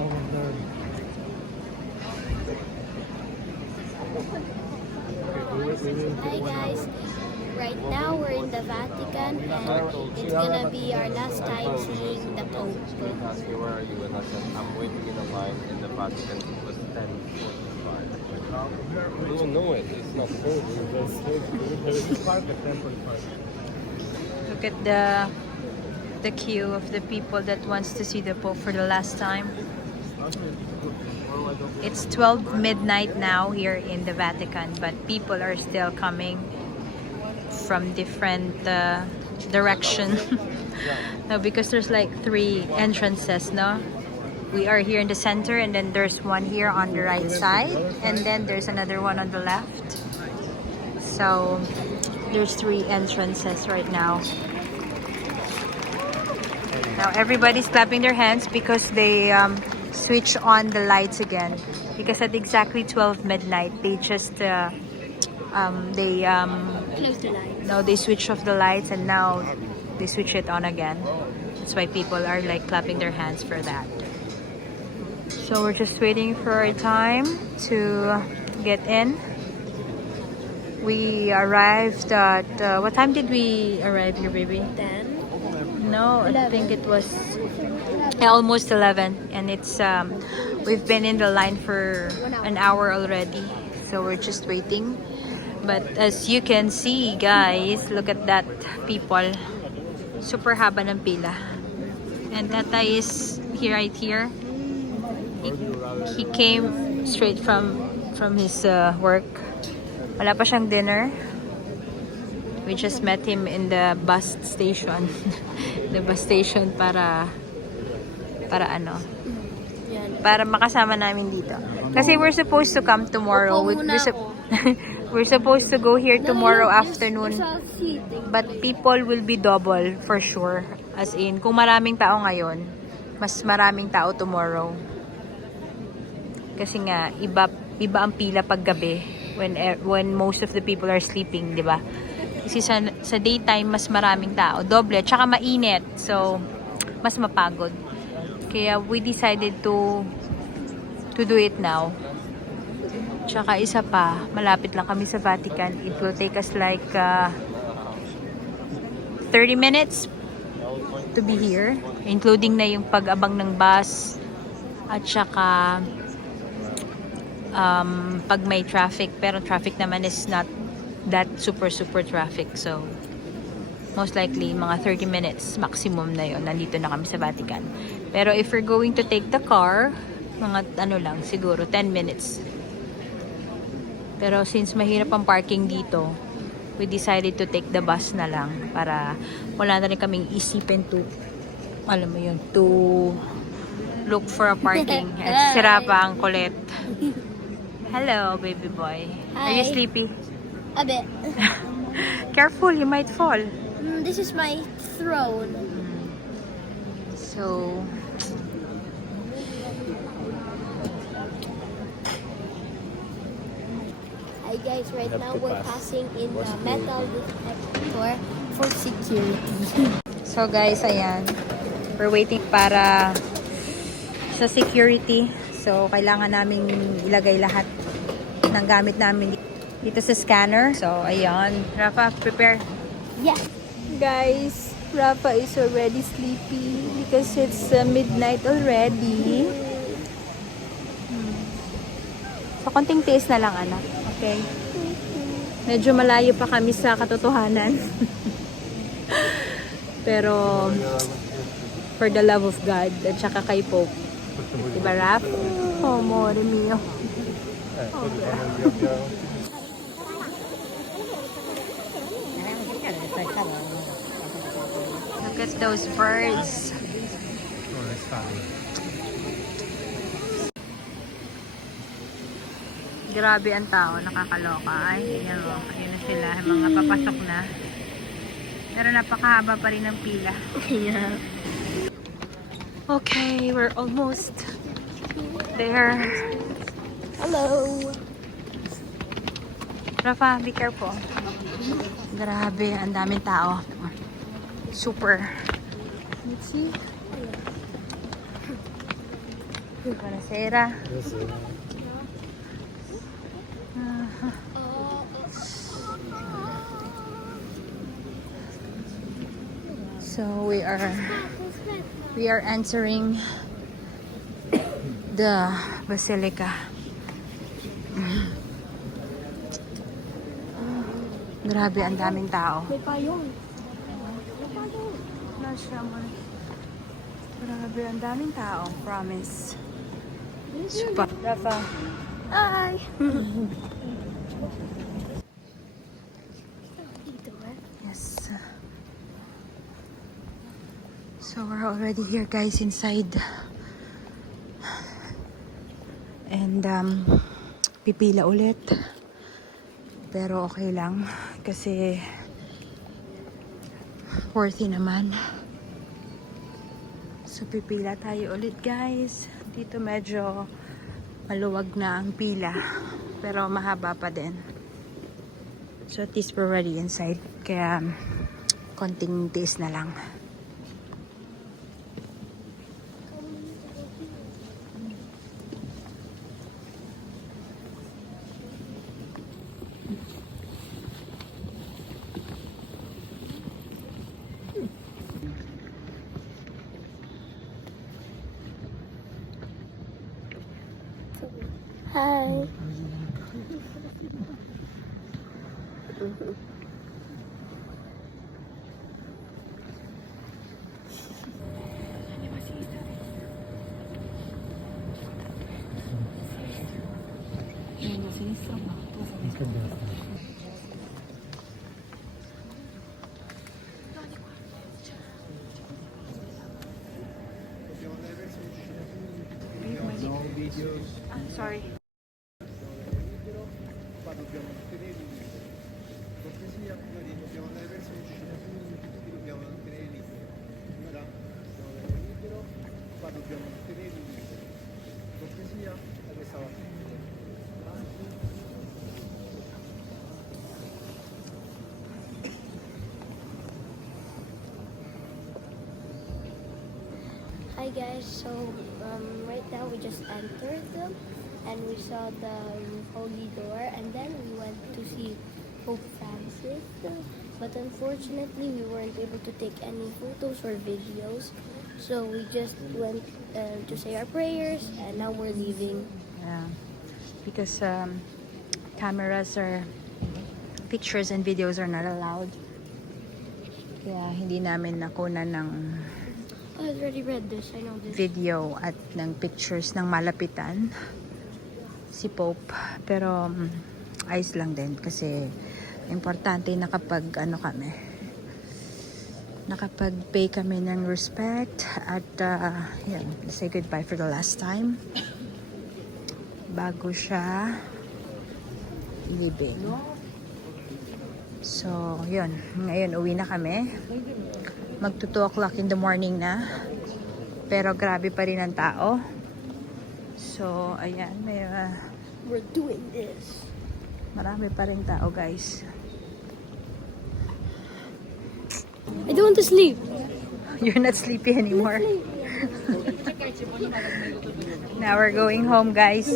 Oh my god. Hi guys, right now we're in the Vatican and it's gonna be our last time seeing the Pope. Ask me where are you, and I said I'm waiting in a line in the Vatican. It was 10:45. You don't know it. It's not full. It's park at 10:45. Look at the queue of the people that wants to see the Pope for the last time. It's 12 midnight now here in the Vatican, but people are still coming from different direction. No, because there's like 3 entrances, no? We are here in the center, and then there's one here on the right side, and then there's another one on the left. So there's 3 entrances right now. Now everybody's clapping their hands because they switch on the lights again. Because at exactly 12 midnight, they just Close the lights. no, they switch off the lights, and now they switch it on again. That's why people are like clapping their hands for that. So we're just waiting for our time to get in. We arrived at what time did we arrive here, baby? 10. No, I 11. think it was almost 11, and it's we've been in the line for an hour already, so we're just waiting. But as you can see, guys, look at that people. Super haba ng pila. And Tata is here, right here. He came straight from his work. Wala pa siyang dinner. We just met him in the bus station. The bus station para ano, Yan. para makasama namin dito. Kasi we're supposed to come tomorrow. Upo muna ako. We're supposed to go here tomorrow afternoon. There's a seating. But people will be double for sure. As in, kung maraming tao ngayon, mas maraming tao tomorrow. Kasi nga, iba ang pila pag gabi when most of the people are sleeping, di ba? Kasi sa daytime, mas maraming tao. Doble, tsaka mainit. So, mas mapagod. Kaya we decided to do it now. Tsaka isa pa, malapit lang kami sa Vatican. It will take us like 30 minutes to be here. Including na yung pag-abang ng bus. At tsaka pag may traffic. Pero traffic naman is not that super traffic. So, most likely, mga 30 minutes maximum na yun. Nandito na kami sa Vatican. Pero if we're going to take the car, mga ano lang, siguro 10 minutes. Pero since mahirap ang parking dito, we decided to take the bus na lang para wala na rin kaming isipin to, alam mo yun, to look for a parking. At sira pa ang kulit. Hello, baby boy. Are you Hi. sleepy? A bit. Careful, you might fall. This is my throne. So, Hi guys, right Have now to we're pass. passing in the metal detector for security. so guys, ayan. We're waiting para sa security. So, kailangan namin ilagay lahat ng gamit namin dito sa scanner. So, ayan. Rafa, prepare. Yeah. Guys, Rafa is already sleepy because it's midnight already. So, konting tiis na lang, anak. Okay? Medyo malayo pa kami sa katotohanan. Pero, for the love of God at saka kay Pope. Diba, Raf? Oh, amore mio. Look at those birds. Grabe ang tao, nakakaloka. Ay, yan o. Ayun na sila, mga papasok na. Pero napakahaba pa rin ng pila. Yeah. Okay, we're almost there. Hello. Rafa, be careful. Grabe, ang daming tao. Super. Let's see. Buonasera. So we are entering the basilica. Grabe, ang daming tao. May payong. Grabe, ang daming tao. Promise. Super. Rafa. Hi! Yes. So we're already here, guys, inside. And pipila ulit. Pero okay lang kasi worthy naman. So pipila tayo ulit, guys. Dito medyo maluwag na ang pila, pero mahaba pa din. So at least we're already inside. Kaya konting tiis na lang. Hi! Sorry. Qua dobbiamo mantenere il limite. Cortesia, noi dobbiamo andare verso l'uscita, quindi dobbiamo mantenere il limite. Ora dobbiamo andare libero, qua dobbiamo mantenere il limite. Cortesia, da questa parte. Hi guys, so right now we just entered them and we saw the holy door and then we went to see Pope Francis, but unfortunately we weren't able to take any photos or videos, so we just went to say our prayers and now we're leaving. Yeah. Because cameras or pictures and videos are not allowed. Kaya hindi namin nakunan ng Oh, I already read this, I know this. video at ng pictures ng malapitan si Pope. Pero ayos lang din kasi importante nakapag-pay kami ng respect at yan, say goodbye for the last time bago siya leaving. So yun, ngayon uwi na kami. Magto 2 o'clock in the morning na. Pero grabe pa rin ang tao. So, ayan. May, We're doing this. marami pa rin tao, guys. I don't want to sleep. You're not sleepy anymore. Now we're going home, guys.